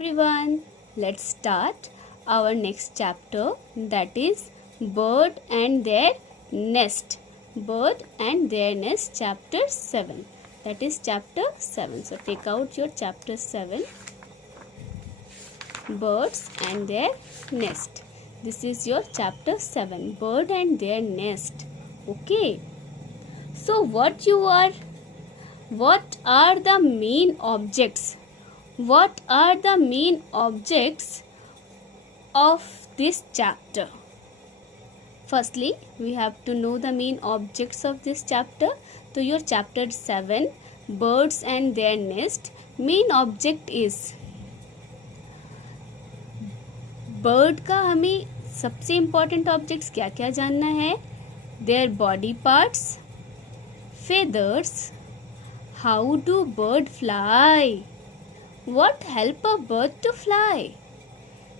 everyone, let's start our next chapter, that is bird and their nest. Bird and their nest, chapter 7. That is chapter 7. So take out your chapter 7, birds and their nest. This is your chapter 7, bird and their nest. Okay. So what are the main objects? What are the main objects of this chapter? Firstly, we have to know the main objects of this chapter. So your chapter 7, birds and their nest, main object is bird का हमें सबसे important objects क्या क्या जानना है? Their body parts, feathers, how do bird fly? What help a bird to fly?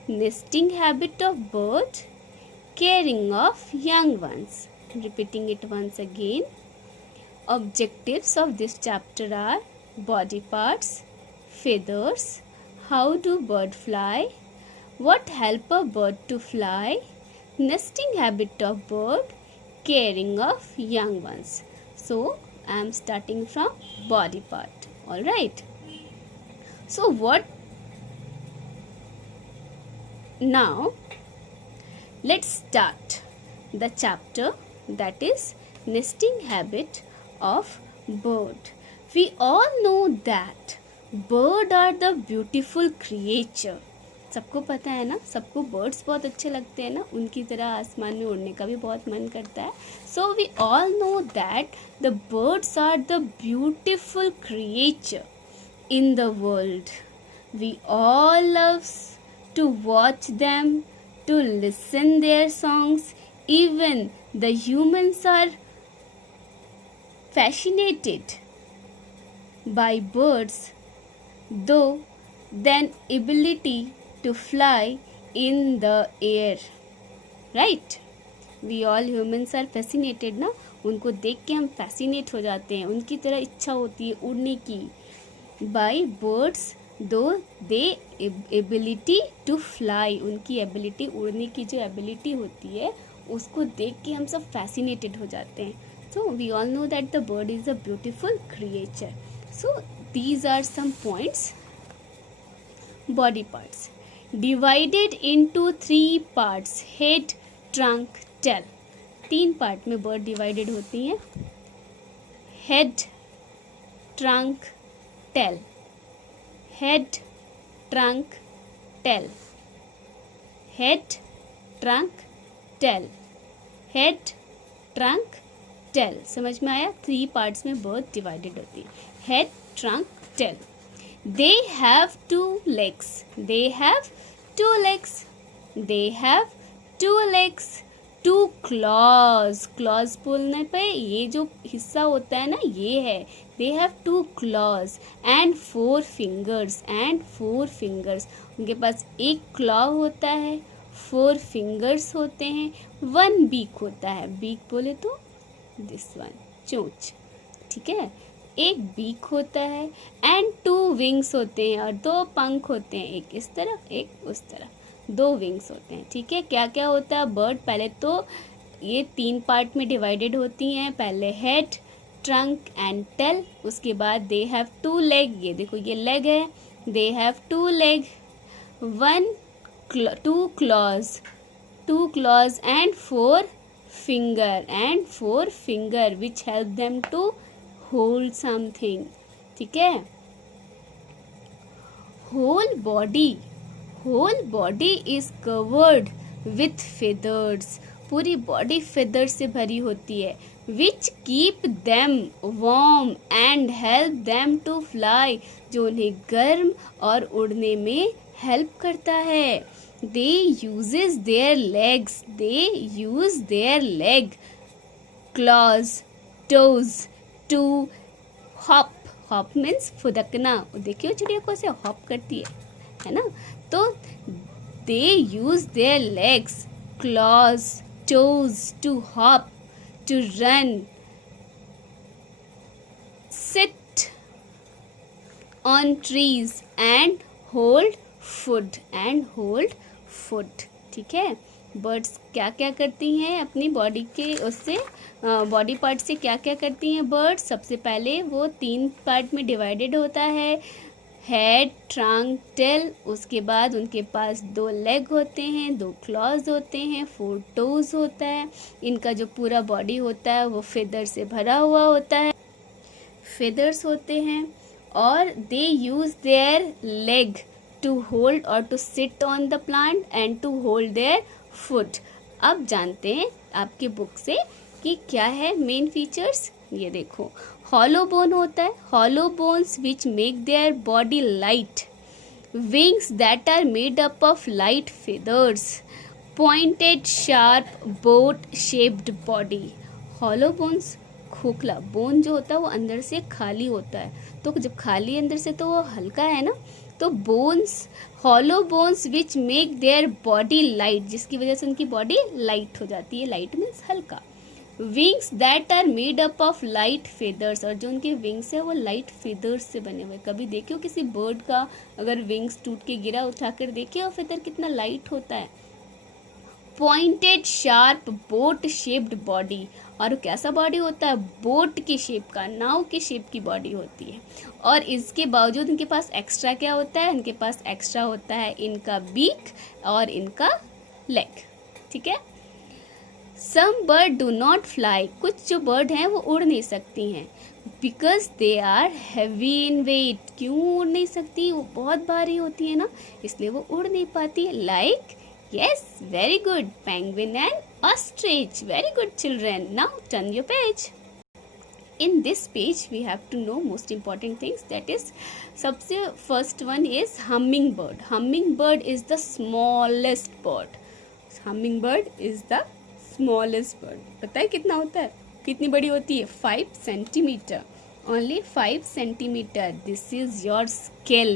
Nesting habit of bird, caring of young ones. Repeating it once again. Objectives of this chapter are body parts, feathers, how do bird fly, what help a bird to fly, nesting habit of bird, caring of young ones. So I am starting from body part. All right. So now let's start the chapter, that is nesting habit of bird. We all know that bird are the beautiful creature. सबको पता है ना, सबको birds बहुत अच्छे लगते हैं ना, उनकी तरह आसमान में उड़ने का भी बहुत मन करता है. So we all know that the birds are the beautiful creature in the world. We all love to watch them, to listen their songs. Even the humans are fascinated by birds, though their ability to fly in the air. Right? We all humans are fascinated ना, उनको देख के हम fascinate हो जाते हैं, उनकी तरह इच्छा होती है उड़ने की. By birds, though they ability to fly, उनकी एबिलिटी, उड़ने की जो एबिलिटी होती है उसको देख के हम सब फैसिनेटेड हो जाते हैं. So we all know that the bird is a beautiful creature. So these are some points. Body parts divided into 3 parts, head, trunk, tail. 3 part में बर्ड डिवाइडेड होती हैं, head, trunk, tail. Head, trunk, tail. Head, trunk, tail. Head, trunk, tail. समझ में आया? 3 parts में bird divided होती है, head, trunk, tail. They have 2 legs. They have 2 legs. They have 2 legs. 2 claws. Claws बोलने पे ये जो हिस्सा होता है ना, ये है. They have 2 claws and 4 fingers. And 4 fingers. उनके पास एक claw होता है, 4 fingers होते हैं, 1 beak होता है. beak बोले तो this one, चोंच. ठीक है, एक बीक होता है एंड 2 विंग्स होते हैं और 2 पंख होते हैं, एक इस तरफ एक उस तरफ, 2 विंग्स होते हैं. ठीक है, क्या क्या होता है बर्ड? पहले तो ये 3 पार्ट में डिवाइडेड होती हैं. पहले हेड, ट्रंक एंड टेल. उसके बाद दे हैव 2 लेग. ये देखो ये लेग है. They have 2 leg, 2 claws and 4 finger which help them to hold something. ठीक है. whole body is covered with feathers. पूरी बॉडी फेदर से भरी होती है, which keep them warm and help them to fly. जो उन्हें गर्म और उड़ने में हेल्प करता है. they use their leg, claws, toes to hop. hop means फुदकना. देखियो चिड़िया को ऐसे हॉप करती है ना. तो they use their legs, claws, toes to hop, to run, sit on trees and hold food and hold food. ठीक है, बर्ड्स क्या क्या करती हैं अपनी बॉडी के उससे बॉडी पार्ट से क्या क्या करती हैं बर्ड्स? सबसे पहले वो 3 पार्ट में डिवाइडेड होता है, हेड, ट्रंक, टेल। उसके बाद उनके पास 2 लेग होते हैं, 2 क्लॉज होते हैं, 4 टोज होता है। इनका जो पूरा बॉडी होता है वो फेदर से भरा हुआ होता है, फेदर्स होते हैं। और they use their leg to hold और to sit on the plant and to hold their food. अब जानते हैं आपके बुक से कि क्या है मेन फीचर्स। ये देखो, हॉलो बोन होता है, hollow bones which make their body light, wings that are made up of light feathers, pointed sharp boat shaped body. Hollow bones, खोखला बोन जो होता है वो अंदर से खाली होता है, तो जब खाली अंदर से तो वो हल्का है ना, तो bones, hollow bones which make their body light, जिसकी वजह से उनकी बॉडी लाइट हो जाती है, लाइट मीन्स हल्का। Wings that are made up of light feathers, और जो उनके विंग्स है वो लाइट फेदर्स से बने हुए। कभी देखियो किसी बर्ड का अगर विंग्स टूट के गिरा, उठाकर देखिए और फेदर कितना लाइट होता है। Pointed sharp boat shaped body, और कैसा बॉडी होता है? बोट की शेप का, नाव की शेप की बॉडी होती है। और इसके बावजूद इनके पास एक्स्ट्रा क्या होता है? इनके पास एक्स्ट्रा होता है इनका बीक और इनका लेग। ठीक है, some bird do not fly, कुछ जो बर्ड हैं वो उड़ नहीं सकती हैं, because they are heavy in weight. क्यों उड़ नहीं सकती? वो बहुत भारी होती है ना, इसलिए वो उड़ नहीं पाती। Like, yes, very good, penguin and ostrich. Very good, children. Now turn your page. In this page we have to know most important things, that is, सबसे first one is hummingbird. Hummingbird is the smallest bird. Hummingbird is the smallest bird. पता है कितना होता है, कितनी बड़ी होती है? 5 centimetre, only 5 centimeter. This is your scale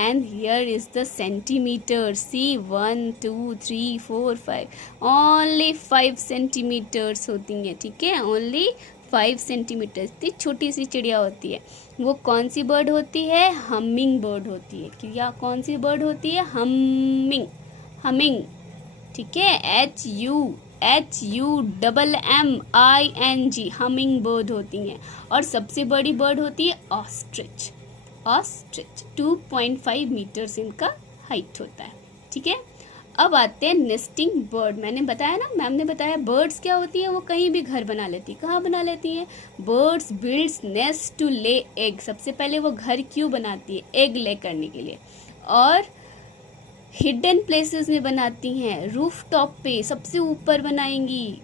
and here is the centimeter. See, 1 2 3 4 5, only 5 centimeters होती हैं। ठीक है, only 5 सेंटीमीटर। इतनी छोटी सी चिड़िया होती है। वो कौन सी बर्ड होती है? हमिंग बर्ड होती है। क्या कौन सी बर्ड होती है? Humming, humming. ठीक है, HUMMING, हमिंग बर्ड होती हैं। और सबसे बड़ी बर्ड होती है ऑस्ट्रिच। ऑस्ट्रिच 2.5 मीटर्स इनका हाइट होता है। ठीक है, अब आते हैं नेस्टिंग बर्ड। मैंने बताया ना, मैम ने बताया, बर्ड्स क्या होती है? वो कहीं भी घर बना लेती। कहाँ बना लेती हैं? Birds builds nest to lay egg. सबसे पहले वो घर क्यों बनाती है? एग ले करने के लिए। और हिडन प्लेसेस में बनाती हैं, रूफ टॉप पे, सबसे ऊपर बनाएंगी,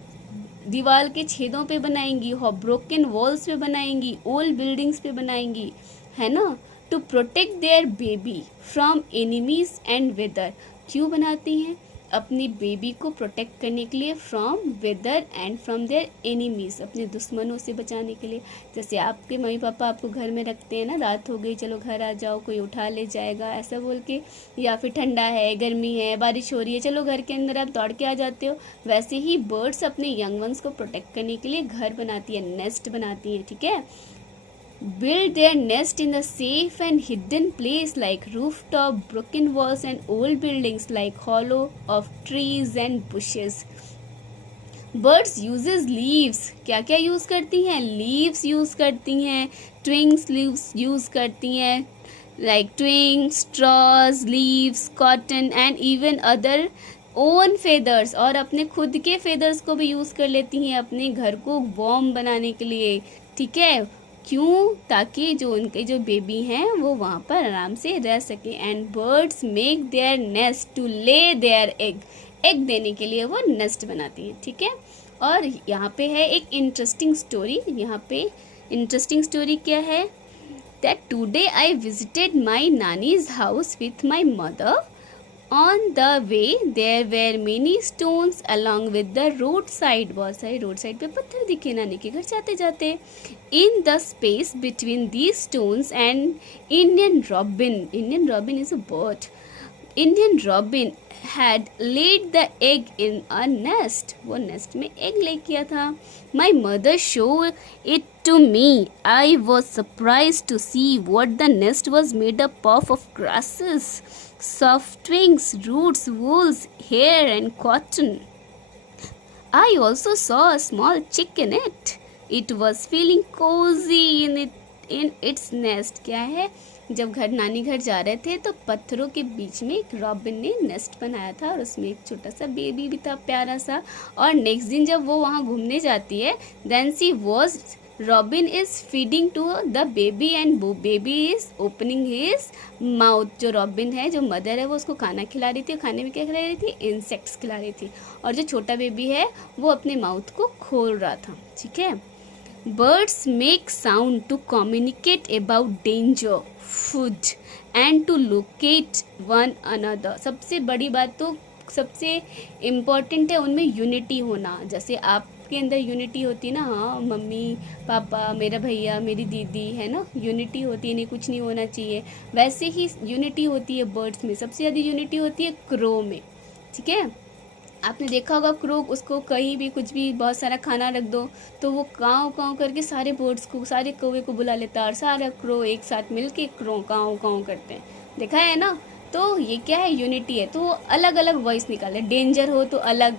दीवार के छेदों पे बनाएंगी, ब्रोकन वॉल्स पे बनाएंगी, ओल्ड बिल्डिंग्स पे बनाएंगी, है ना, to protect their baby from enemies and weather. क्यों बनाती हैं? अपनी बेबी को प्रोटेक्ट करने के लिए, from weather and from their enemies, अपने दुश्मनों से बचाने के लिए। जैसे आपके मम्मी पापा आपको घर में रखते हैं ना, रात हो गई चलो घर आ जाओ, कोई उठा ले जाएगा ऐसा बोल के, या फिर ठंडा है, गर्मी है, बारिश हो रही है, चलो घर के अंदर आप दौड़ के आ जाते हो। वैसे ही बर्ड्स अपने यंग वंस को प्रोटेक्ट करने के लिए घर बनाती है, नेस्ट बनाती है। ठीक है, build their nest in a safe and hidden place like rooftop, broken walls and old buildings like hollow of trees and bushes. Birds uses leaves. क्या क्या यूज करती हैं? leaves यूज करती हैं, twigs leaves यूज करती हैं, like twigs, straws, leaves, cotton and even other own feathers, और अपने खुद के feathers को भी यूज कर लेती हैं अपने घर को वार्म बनाने के लिए। ठीक है, क्यों? ताकि जो उनके जो बेबी हैं वो वहाँ पर आराम से रह सके। And birds make their nest to lay their egg, egg देने के लिए वो नेस्ट बनाती हैं। ठीक है, और यहाँ पे है एक इंटरेस्टिंग स्टोरी। यहाँ पे इंटरेस्टिंग स्टोरी क्या है? That today I visited my nannies house with my mother. On the way there were many stones along with the roadside. बहुत सारे रोड साइड पे पत्थर दिखे नानी के घर जाते जाते। In the space between these stones and Indian robin is a bird. Indian robin had laid the egg in a nest. वो नेस्ट में एग ले किया था। My mother showed it to me. I was surprised to see what the nest was made up of grasses. soft wings, roots, wools, hair and cotton. I also saw a small chick in it. It was feeling cozy in its nest. क्या है, जब नानी घर जा रहे थे तो पत्थरों के बीच में एक रॉबिन ने नेस्ट बनाया था और उसमें एक छोटा सा बेबी भी था, प्यारा सा। और नेक्स्ट दिन जब वो वहाँ घूमने जाती है, then she was robin is feeding to the baby and baby is opening his mouth. जो रॉबिन है, जो मदर है, वो उसको खाना खिला रही थी। खाने में क्या खिला रही थी? इंसेक्ट्स खिला रही थी। और जो छोटा बेबी है वो अपने माउथ को खोल रहा था। ठीक है। Birds make sound to communicate about danger, food and to locate one another. सबसे बड़ी बात तो सबसे इम्पॉर्टेंट है उनमें यूनिटी होना। जैसे आपके अंदर यूनिटी होती है ना, हाँ मम्मी पापा, मेरा भैया, मेरी दीदी, है ना, यूनिटी होती है, नहीं कुछ नहीं होना चाहिए। वैसे ही यूनिटी होती है बर्ड्स में। सबसे ज़्यादा यूनिटी होती है क्रो में। ठीक है। आपने देखा होगा क्रो, उसको कहीं भी कुछ भी बहुत सारा खाना रख दो तो वो काँव काँव करके सारे बर्ड्स को, सारे कौवे को बुला लेता है और सारा क्रो एक साथ मिल के क्रो काँव काँव करते हैं। देखा है ना। तो ये क्या है? यूनिटी है। तो अलग अलग वॉइस निकाले। डेंजर हो तो अलग,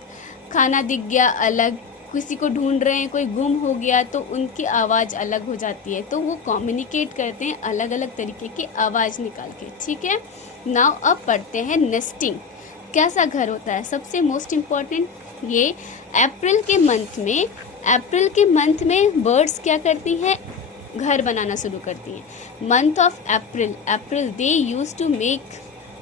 खाना दिख गया अलग, किसी को ढूंढ रहे हैं, कोई गुम हो गया तो उनकी आवाज़ अलग हो जाती है। तो वो कम्युनिकेट करते हैं अलग अलग तरीके की आवाज़ निकाल के। ठीक है। नाउ अब पढ़ते हैं नेस्टिंग। कैसा घर होता है? सबसे मोस्ट इम्पॉर्टेंट, ये अप्रैल के मंथ में बर्ड्स क्या करती हैं? घर बनाना शुरू करती हैं। Month of April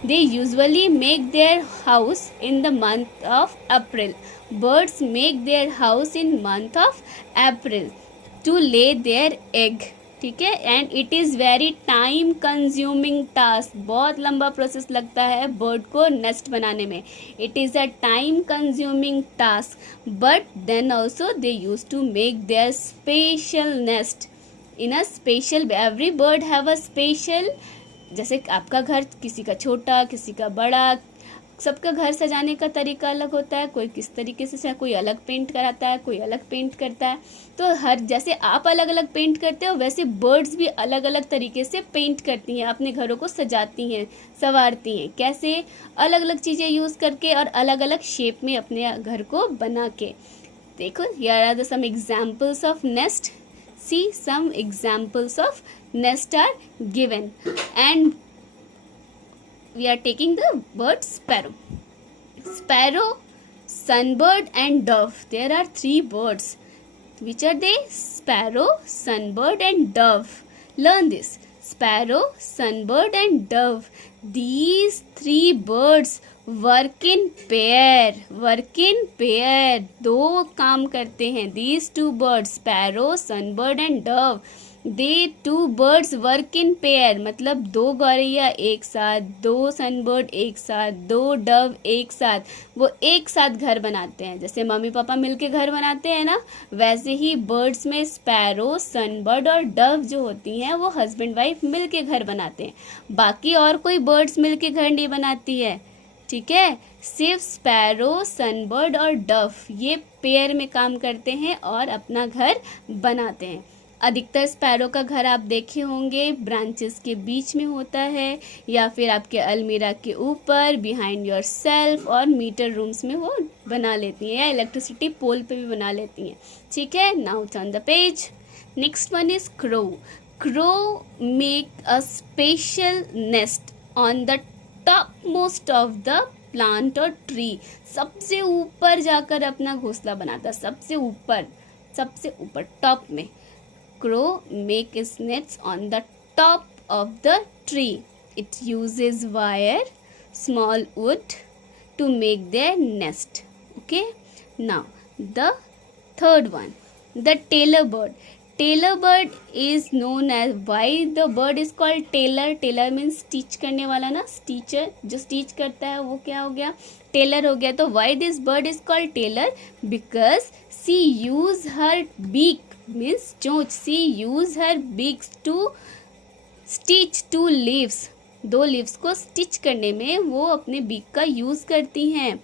they usually make their house in the month of April. Birds make their house in month of April to lay their egg. ठीक है। And it is very time consuming task. बहुत लंबा process लगता है bird को nest बनाने में। It is a time consuming task, but then also they use to make their special nest in a special. Every bird have a special. जैसे आपका घर, किसी का छोटा, किसी का बड़ा, सबका घर सजाने का तरीका अलग होता है। कोई किस तरीके से, कोई अलग पेंट कराता है, कोई अलग पेंट करता है। तो हर, जैसे आप अलग अलग पेंट करते हो, वैसे बर्ड्स भी अलग अलग तरीके से पेंट करती हैं, अपने घरों को सजाती हैं, संवारती हैं। कैसे? अलग अलग चीज़ें यूज़ करके और अलग अलग शेप में अपने घर को बना के। देखो, here are the some examples of nest. See, some examples of nest are given, and we are taking the bird sparrow. Sparrow, sunbird and dove. There are three birds. Which are they? Sparrow, sunbird and dove. Learn this. Sparrow, sunbird and dove. These three birds work in pair. दो काम करते हैं। These two birds, sparrow, sunbird and dove, they two birds work in pair. मतलब दो गौरैया एक साथ, दो सनबर्ड एक साथ, दो डव एक साथ, वो एक साथ घर बनाते हैं। जैसे मम्मी पापा मिलके घर बनाते हैं ना, वैसे ही बर्ड्स में स्पैरो, सनबर्ड और डव जो होती हैं वो हस्बैंड वाइफ मिलके घर बनाते हैं। बाकी और कोई बर्ड्स मिलके घर नहीं बनाती है। ठीक है। सिर्फ स्पैरो, सनबर्ड और डव ये पेयर में काम करते हैं और अपना घर बनाते हैं। अधिकतर स्पैरो का घर आप देखे होंगे ब्रांचेस के बीच में होता है, या फिर आपके अलमीरा के ऊपर, बिहाइंड योर सेल्फ, और मीटर रूम्स में वो बना लेती हैं, या इलेक्ट्रिसिटी पोल पे भी बना लेती हैं। ठीक है। Now turn the page. Next one is crow. Crow make a special nest on the top most of the plant और ट्री। सबसे ऊपर जाकर अपना घोंसला बनाता, सबसे ऊपर टॉप में। Crow make its nest on the top of the tree. It uses wire, small wood to make their nest. Okay. Now the third one, the tailor bird. Tailor bird is known as, why the bird is called tailor? Tailor means stitch करने वाला ना, स्टीचर, जो stitch करता है वो क्या हो गया? टेलर हो गया। तो why this bird is called tailor? Because she uses her beak, means चोंच, she uses her beaks to stitch two leaves. दो लीव्स को स्टिच करने में वो अपने बीक का यूज करती हैं।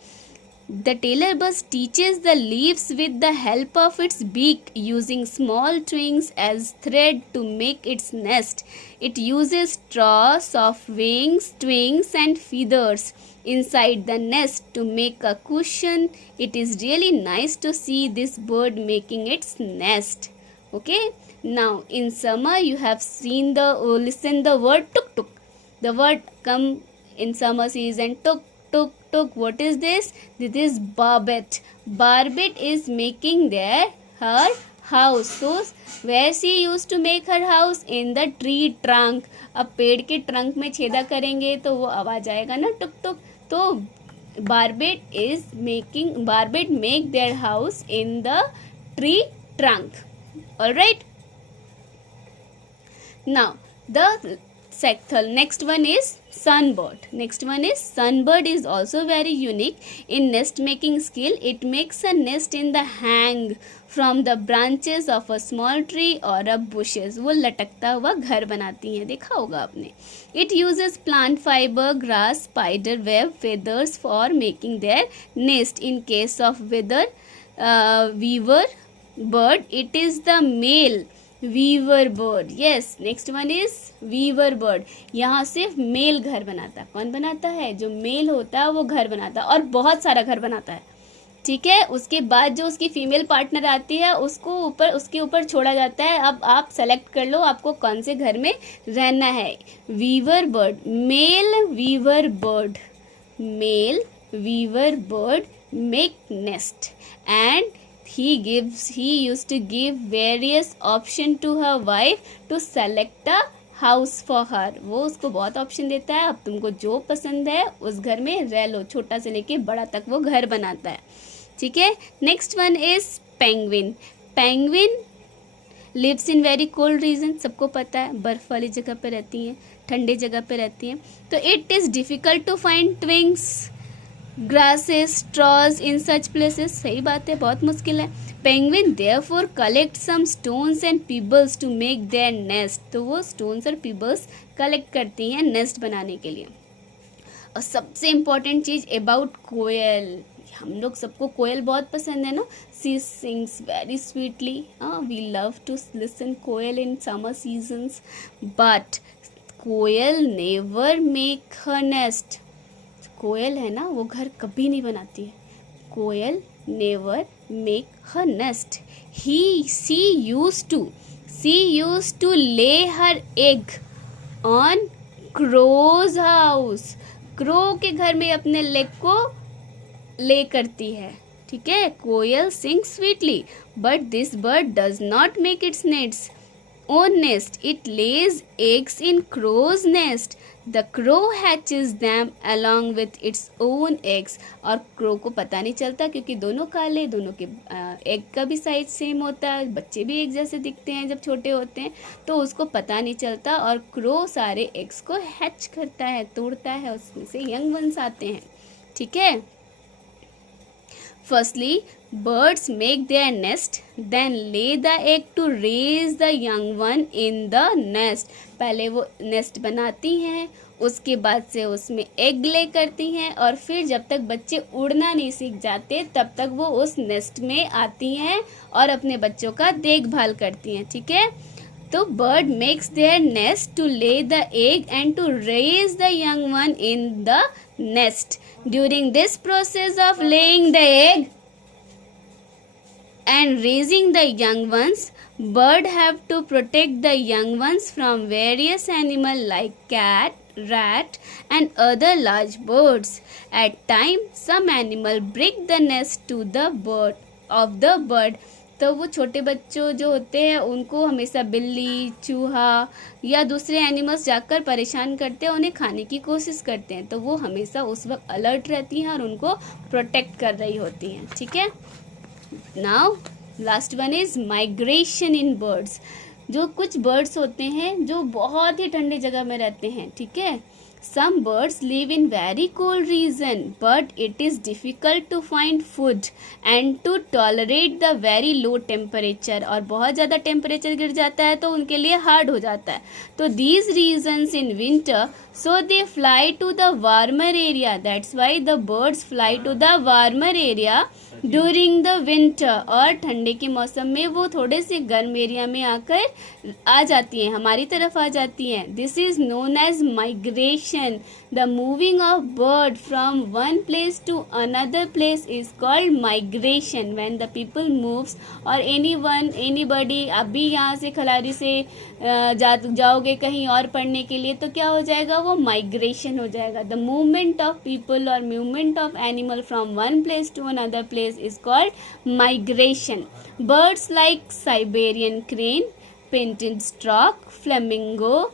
The tailor bus teaches the leaves with the help of its beak, using small twigs as thread to make its nest. It uses straw, soft wings, twigs and feathers inside the nest to make a cushion. It is really nice to see this bird making its nest. Okay, now in summer you have seen listen the word tuk tuk. The word come in summer season, tuk tuk tuk. What is this? This is Barbet. Barbet is making her house. So where she used to make her house? In the tree trunk. अब पेड़ के trunk में छेदा करेंगे तो वो आवाज आएगा ना टुक टुक. तो Barbet make their house in the tree trunk. All right. Now the next one is sunbird. Sunbird is also very unique in nest making skill. It makes a nest in the hang from the branches of a small tree or a bushes. वो लटकता हुआ घर बनाती हैं, देखा होगा आपने. It uses plant fiber, grass, spider web, feathers for making their nest. In case of weaver bird, it is the male weaver bird. Yes, next one is weaver bird. यहाँ सिर्फ मेल घर बनाता है. कौन बनाता है? जो मेल होता है वो घर बनाता है और बहुत सारा घर बनाता है. ठीक है, उसके बाद जो उसकी फीमेल पार्टनर आती है उसके ऊपर छोड़ा जाता है. अब आप सेलेक्ट कर लो आपको कौन से घर में रहना है. Weaver bird, male weaver bird make nest and he used to give various option to her wife to select a house for her. वो उसको बहुत ऑप्शन देता है. अब तुमको जो पसंद है उस घर में रह लो. छोटा से लेके बड़ा तक वो घर बनाता है. ठीक है. Next one is penguin lives in very cold region. सबको पता है बर्फ वाली जगह पे रहती हैं, ठंडे जगह पे रहती हैं. तो it is difficult to find twigs, grasses, straws in such places. सही बात है, बहुत मुश्किल है. Penguin therefore collect some stones and pebbles to make their nest. तो वो स्टोन्स और पिबल्स कलेक्ट करती हैं नेस्ट बनाने के लिए. और सबसे इम्पॉर्टेंट चीज़ अबाउट कोयल. हम लोग सबको कोयल बहुत पसंद है ना. She sings very sweetly. We love to listen koel in summer seasons. But koel never make her nest. कोयल है ना वो घर कभी नहीं बनाती है. Koel never make her nest. She use to lay her egg on crows house. Crow के घर में अपने लेग को ले करती है. ठीक है. Koel sing sweetly but this bird does not make its own nest. It lays eggs in crow's nest. The crow hatches them along with its own eggs. और क्रो को पता नहीं चलता क्योंकि दोनों काले, दोनों के एग का भी साइज सेम होता है. बच्चे भी एक जैसे दिखते हैं जब छोटे होते हैं, तो उसको पता नहीं चलता. और क्रो सारे एग्स को हैच करता है, तोड़ता है, उसमें से यंग वंस आते हैं. ठीक है. Firstly, birds make their nest, then lay the egg to raise the young one in the nest. पहले वो नेस्ट बनाती हैं, उसके बाद से उसमें एग ले करती हैं और फिर जब तक बच्चे उड़ना नहीं सीख जाते तब तक वो उस नेस्ट में आती हैं और अपने बच्चों का देखभाल करती हैं. ठीक है. तो bird makes their nest to lay the egg and to raise the young one in the nest. During this process of laying the egg and raising the young ones, bird have to protect the young ones from various animals like cat, rat and other large birds. At times, some animal break the nest to the bird. तो वो छोटे बच्चों जो होते हैं उनको हमेशा बिल्ली, चूहा या दूसरे एनिमल्स जाकर परेशान करते हैं, उन्हें खाने की कोशिश करते हैं. तो वो हमेशा उस वक्त अलर्ट रहती हैं और उनको प्रोटेक्ट कर रही होती हैं. ठीक है. Now last one is migration in birds. जो कुछ बर्ड्स होते हैं जो बहुत ही ठंडे जगह में रहते हैं. ठीक है. Some birds live in very cold region, but it is difficult to find food and to tolerate the very low temperature. और बहुत ज़्यादा टेम्परेचर गिर जाता है तो उनके लिए हार्ड हो जाता है. तो these regions in winter, so they fly to the warmer area. That's why the birds fly to the warmer area during the winter. और ठंडे के मौसम में वो थोड़े से गर्म एरिया में आकर आ जाती हैं, हमारी तरफ आ जाती हैं. This is known as migration. The moving of bird from one place to another place is called migration. When the people moves और एनीबडी, आप भी यहाँ से खलारी से जाओगे कहीं और पढ़ने के लिए तो क्या हो जाएगा, वो माइग्रेशन हो जाएगा. द मूवमेंट ऑफ पीपल और movement of animal from one place to another place is called migration. Birds like Siberian crane, painted stork, flamingo,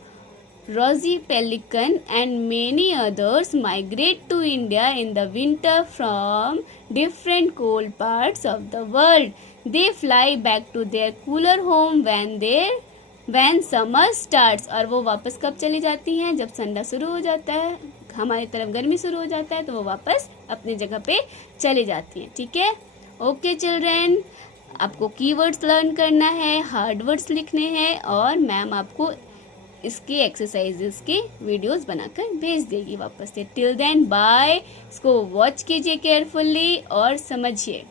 rosy pelican and many others migrate to India in the winter from different cold parts of the world. They fly back to their cooler home when summer starts. और वो वापस कब चली जाती हैं, जब ठंडा शुरू हो जाता है, हमारी तरफ गर्मी शुरू हो जाता है तो वो वापस अपनी जगह पे चली जाती हैं. ठीक है. ओके चिल्ड्रेन, आपको कीवर्ड्स लर्न करना है, हार्ड वर्ड्स लिखने हैं और मैम आपको इसके एक्सरसाइजेस के वीडियोस बनाकर भेज देगी वापस से. Till then bye. इसको वॉच कीजिए केयरफुल्ली और समझिए.